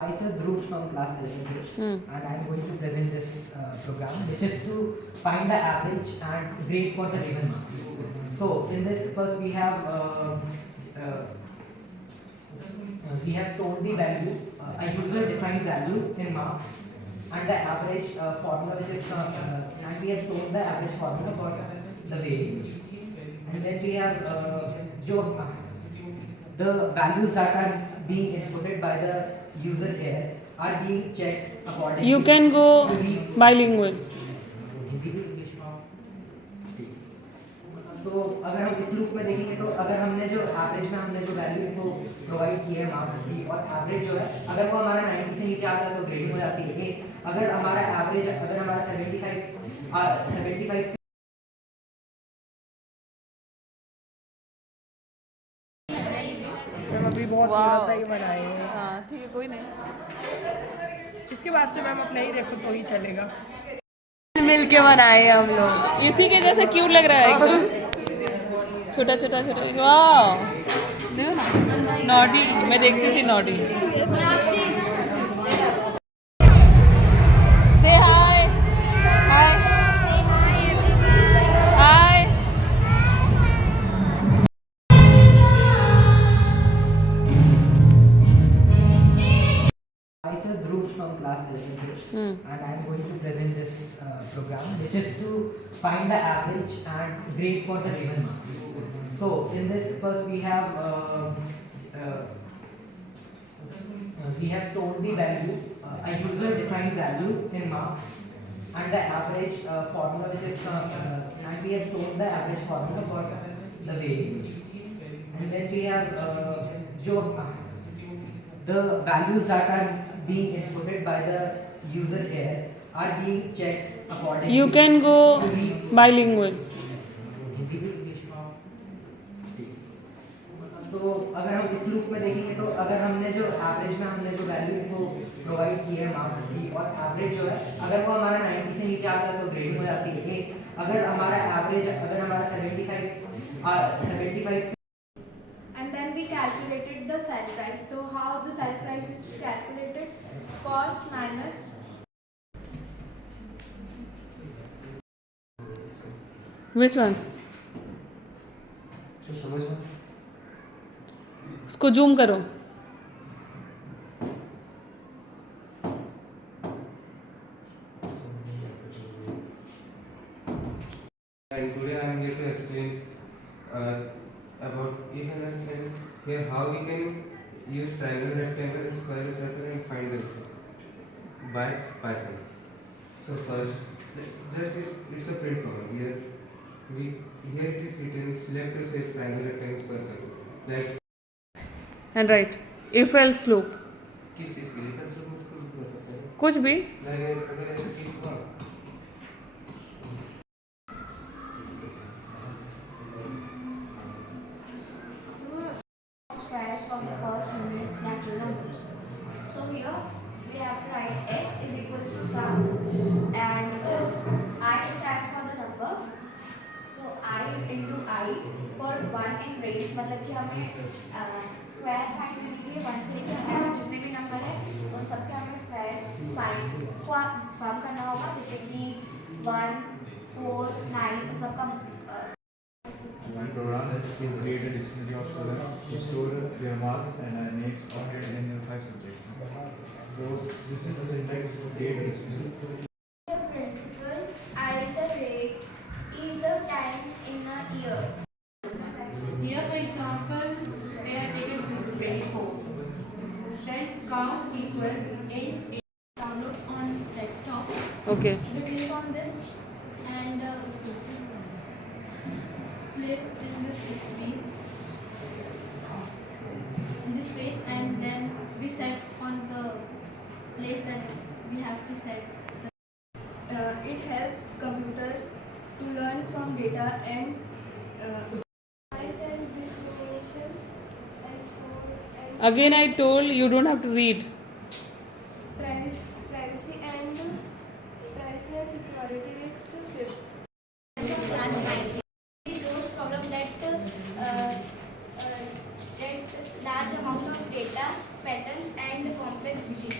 Myself Dhruv from class 11 and I am going to present this program which is to find the average and grade for the given marks. So in this first we have stored the value, a user defined value in marks and the average formula which is and we have stored the average formula for the variables. And then we have the values that are being inputted by the user here are being checked according You can go bilingual. तो अगर हम इस loop में देखेंगे तो अगर हमने जो एवरेज में हमने जो वैल्यू को प्रोवाइड की है मार्क्स की और एवरेज जो है अगर वो हमारा 90 से नीचे आता है तो ग्रेडिंग हो जाती है अगर हमारा एवरेज अगर हमारा 75 मैम अभी बहुत थोड़ा सा ही बनाए हैं। हाँ ठीक है, कोई नहीं। इसके बाद से मैम अपना ही देखो तो ही चलेगा। मिल के बनाए हैं हम लोग। इसी के जैसे क्यूट लग रहा है एकदम। छोटा छोटा छोटा वाह, देखो ना नॉटी, मैं देखती थी नॉटी। से हाय हाय हाय। Myself Dhruv from class 11 and I am going to present this program which is to find the average and grade for the given marks. So in this first we have stored the value, a user defined value in marks and the average formula which is and we have stored the average formula for the variables. And then we have the values that are being inputted by the user here are being checked according You can go bilingual. तो अगर हम इस loop में देखेंगे तो अगर हमने जो एवरेज में हमने जो वैल्यू को प्रोवाइड की है मार्क्स की और एवरेज जो है अगर वो हमारा 90 से नीचे आता है तो ग्रेडिंग हो जाती है अगर हमारा एवरेज अगर हमारा 75 and then we calculated the sell price. So how the sell price is calculated? Cost minus Which one? समझ में उसको जूम करो। And today I am here to explain about here how we can use triangle, rectangle, and square, circle and find them by Python. So first, it's a print command. Here it is written select or set triangle, rectangle, square, circle. Like and right if else loop किस चीज के लिए फैसला कर सकते हैं? कुछ भी। अगर ऐसे चीज को squares of the first unit natural numbers. So here we have to write x is equal to sum and I stands for the number. So I into I for 1 in range मतलब कि हमें square find करने के लिए 1 से लेकर हमारे जितने भी नंबर है उन सबके हमें स्क्वायर्स फाइंड को सम करना होगा जैसे कि 1, 4, 9 उन सबका One program is to create a dictionary of students to store their marks and names ordered in your 5 subjects. So this is the syntax to create a dictionary. The principal, I is a rate, E is a time in a year. here for example we have taken 24. Then count equal in downloads on desktop. Okay We click on this and place in this screen, in this page, and then we set on the place that we have to set. It helps computer to learn from data and discrimination and again I told you don't have to read. privacy and security risks fifth. Those problems that large amount of data, patterns and complex decisions.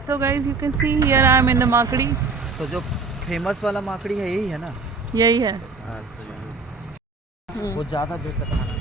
So guys, you can see here I am in the माकड़ी. तो जो famous वाला माकड़ी है यही है ना? यही है. अच्छा, वो ज़्यादा देर तक खाना